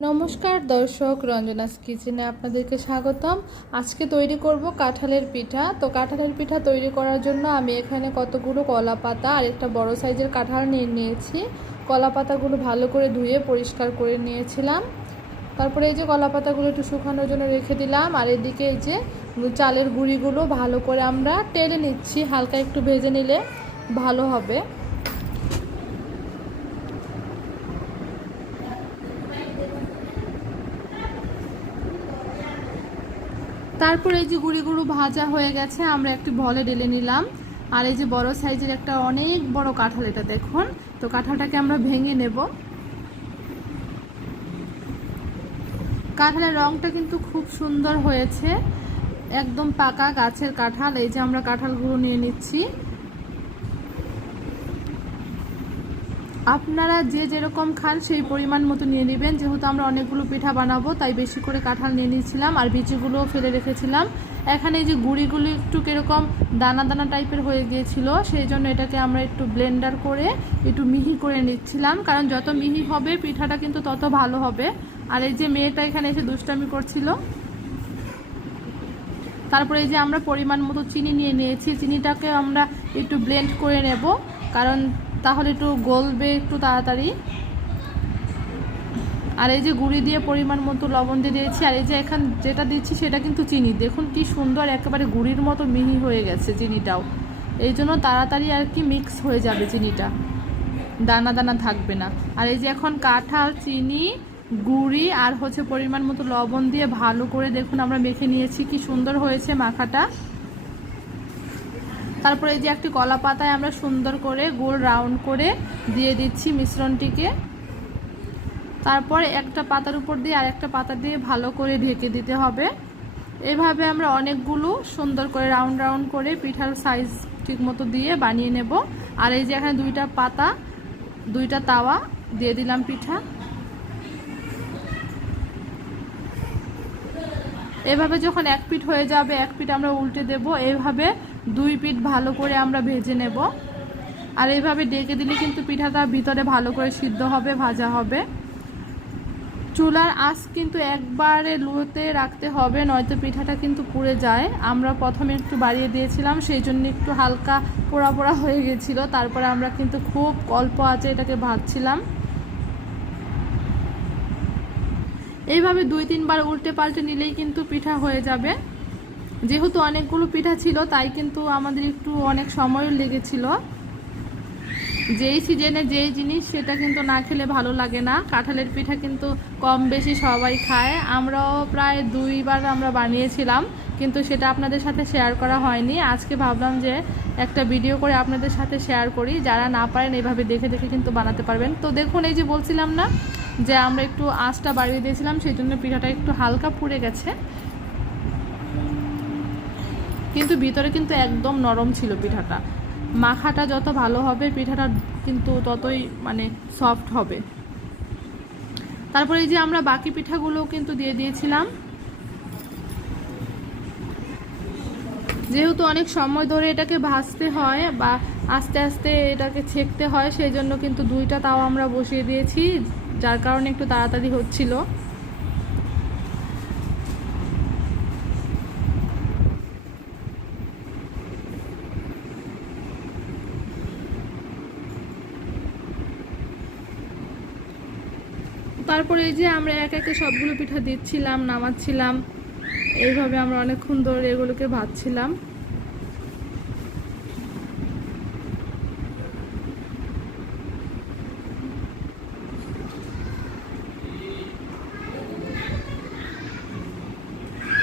নমস্কার দর্শক, রঞ্জনাস কিচেনে আপনাদেরকে স্বাগতম। আজকে তৈরি করব কাঁঠালের পিঠা। তো কাঁঠালের পিঠা তৈরি করার জন্য আমি এখানে কতগুলো কলা পাতা আর একটা বড় সাইজের কাঁঠাল নিয়েছি। কলা পাতাগুলো ভালো করে ধুয়ে পরিষ্কার করে নিয়েছিলাম। তারপরে এই যে কলা পাতাগুলো একটু শুকানোর জন্য রেখে দিলাম। আর এদিকে এই যে চালের গুঁড়িগুলো ভালো করে আমরা টেলে নিচ্ছি, হালকা একটু ভেজে নিলে ভালো হবে। তারপরে এই যে গুঁড়িগুলো ভাজা হয়ে গেছে, আমরা একটি বলে ঢেলে নিলাম। আর এই যে বড় সাইজের একটা অনেক বড় কাঁঠাল, এটা দেখুন। তো কাঁঠালটাকে আমরা ভেঙে নেব। কাঁঠালের রংটা কিন্তু খুব সুন্দর হয়েছে, একদম পাকা গাছের কাঁঠাল। এই যে আমরা কাঁঠালগুলো নিয়ে নিচ্ছি। আপনারা যে যেরকম খান সেই পরিমাণ মতো নিয়ে নেবেন। যেহেতু আমরা অনেকগুলো পিঠা বানাবো তাই বেশি করে কাঁঠাল নিয়ে নিয়েছিলাম আর বিচিগুলোও ফেলে রেখেছিলাম। এখানে এই যে গুঁড়িগুলো একটু কীরকম দানা দানা টাইপের হয়ে গিয়েছিল, সেই জন্য এটাকে আমরা একটু ব্লেন্ডার করে একটু মিহি করে নিচ্ছিলাম, কারণ যত মিহি হবে পিঠাটা কিন্তু তত ভালো হবে। আর এই যে মেয়েটা এখানে এসে দুষ্টামি করছিল। তারপরে এই যে আমরা পরিমাণ মতো চিনি নিয়ে নিয়েছি। চিনিটাকে আমরা একটু ব্লেন্ড করে নেব, কারণ তাহলে একটু গলবে একটু তাড়াতাড়ি। আর এই যে গুঁড়ি দিয়ে পরিমাণ মতো লবণ দিয়ে দিয়েছি। আর এই যে এখানে যেটা দিচ্ছি সেটা কিন্তু চিনি, দেখুন কি সুন্দর একেবারে গুঁড়ির মতো মিহি হয়ে গেছে চিনিটাও। এই জন্য তাড়াতাড়ি আর কি মিক্স হয়ে যাবে, চিনিটা দানা দানা থাকবে না। আর এই যে এখন কাঁঠাল, চিনি, গুঁড়ি আর হচ্ছে পরিমাণ মতো লবণ দিয়ে ভালো করে দেখুন আমরা মেখে নিয়েছি। কি সুন্দর হয়েছে মাখাটা। তারপরে এই যে একটি কলা পাতায় আমরা সুন্দর করে গোল রাউন্ড করে দিয়ে দিচ্ছি মিশ্রণটিকে। তারপর একটা পাতার উপর দিয়ে আর একটা পাতা দিয়ে ভালো করে ঢেকে দিতে হবে। এভাবে আমরা অনেকগুলো সুন্দর করে রাউন্ড রাউন্ড করে পিঠার সাইজ ঠিক মতো দিয়ে বানিয়ে নেব। আর এই যে এখানে দুইটা পাতা, দুইটা তাওয়া দিয়ে দিলাম পিঠা। এভাবে যখন এক পিঠ হয়ে যাবে, এক পিঠ আমরা উল্টে দেব। এইভাবে দুই পিঠ ভালো করে আমরা ভেজে নেব। আর এইভাবে ডেকে দিলে কিন্তু পিঠাটা ভিতরে ভালো করে সিদ্ধ হবে, ভাজা হবে। চুলার আঁচ কিন্তু একবারে লোতে রাখতে হবে, নয়তো পিঠাটা কিন্তু পুড়ে যায়। আমরা প্রথমে একটু বাড়িয়ে দিয়েছিলাম, সেই জন্য একটু হালকা পোড়া পোড়া হয়ে গেছিলো। তারপরে আমরা কিন্তু খুব অল্প আঁচে এটাকে ভাজছিলাম। এইভাবে 2-3 বার উল্টে পাল্টে নিলেই কিন্তু পিঠা হয়ে যাবে। যেহেতু অনেকগুলো পিঠা ছিল তাই কিন্তু আমাদের একটু অনেক সময়ও লেগেছিল। যেই সিজনে যেই জিনিস সেটা কিন্তু না খেলে ভালো লাগে না। কাঁঠালের পিঠা কিন্তু কম বেশি সবাই খায়। আমরাও প্রায় 2 বার আমরা বানিয়েছিলাম, কিন্তু সেটা আপনাদের সাথে শেয়ার করা হয়নি। আজকে ভাবলাম যে একটা ভিডিও করে আপনাদের সাথে শেয়ার করি। যারা না পারেন এইভাবে দেখে দেখে কিন্তু বানাতে পারবেন। তো দেখুন, এই যে বলছিলাম না যে আমরা একটু আঁচটা বাড়িয়ে দিয়েছিলাম, সেই জন্য পিঠাটা একটু হালকা পুড়ে গেছে, কিন্তু ভিতরে কিন্তু একদম নরম ছিল পিঠাটা। মাখাটা যত ভালো হবে পিঠাটা কিন্তু ততই মানে সফট হবে। তারপরে এই যে আমরা বাকি পিঠাগুলো কিন্তু দিয়ে দিয়েছিলাম। যেহেতু অনেক সময় ধরে এটাকে ভাজতে হয় বা আস্তে আস্তে এটাকে ছেঁকতে হয়, সেই জন্য কিন্তু 2টা তাও আমরা বসিয়ে দিয়েছি, যার কারণে একটু তাড়াতাড়ি হচ্ছিল। তারপরে এই যে আমরা এক একে সবগুলো পিঠা দিচ্ছিলাম, নামাচ্ছিলাম। এইভাবে আমরা অনেকক্ষণ ধরে এগুলোকে ভাজছিলাম।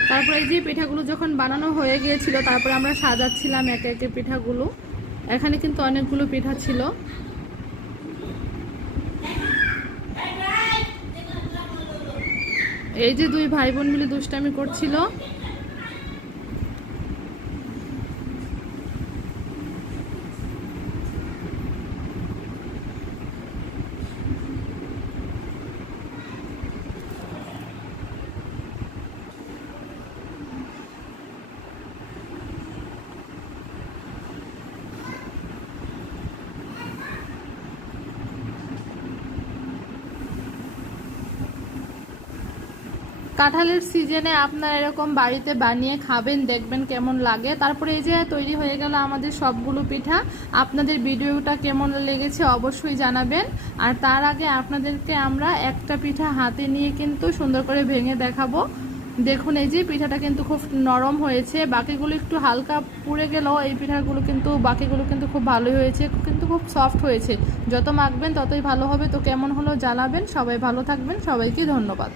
তারপরে এই যে পিঠাগুলো যখন বানানো হয়ে গিয়েছিল, তারপরে আমরা সাজাচ্ছিলাম একে একে পিঠাগুলো। এখানে কিন্তু অনেকগুলো পিঠা ছিল। এই যে 2 ভাই বোন মিলে দুষ্টামি করছিল। কাঁঠালের সিজনে আপনারা এরকম বাড়িতে বানিয়ে খাবেন, দেখবেন কেমন লাগে। তারপরে এই যে তৈরি হয়ে গেল আমাদের সবগুলো পিঠা। আপনাদের ভিডিওটা কেমন লেগেছে অবশ্যই জানাবেন। আর তার আগে আপনাদেরকে আমরা একটা পিঠা হাতে নিয়ে কিন্তু সুন্দর করে ভেঙে দেখাবো। দেখুন এই যে পিঠাটা কিন্তু খুব নরম হয়েছে, বাকিগুলো একটু হালকা পুড়ে গেলেও এই পিঠাগুলো কিন্তু বাকিগুলো কিন্তু খুব ভালোই হয়েছে, কিন্তু খুব সফট হয়েছে। যত মাখবেন ততই ভালো হবে। তো কেমন হলো জানাবেন। সবাই ভালো থাকবেন, সবাইকে ধন্যবাদ।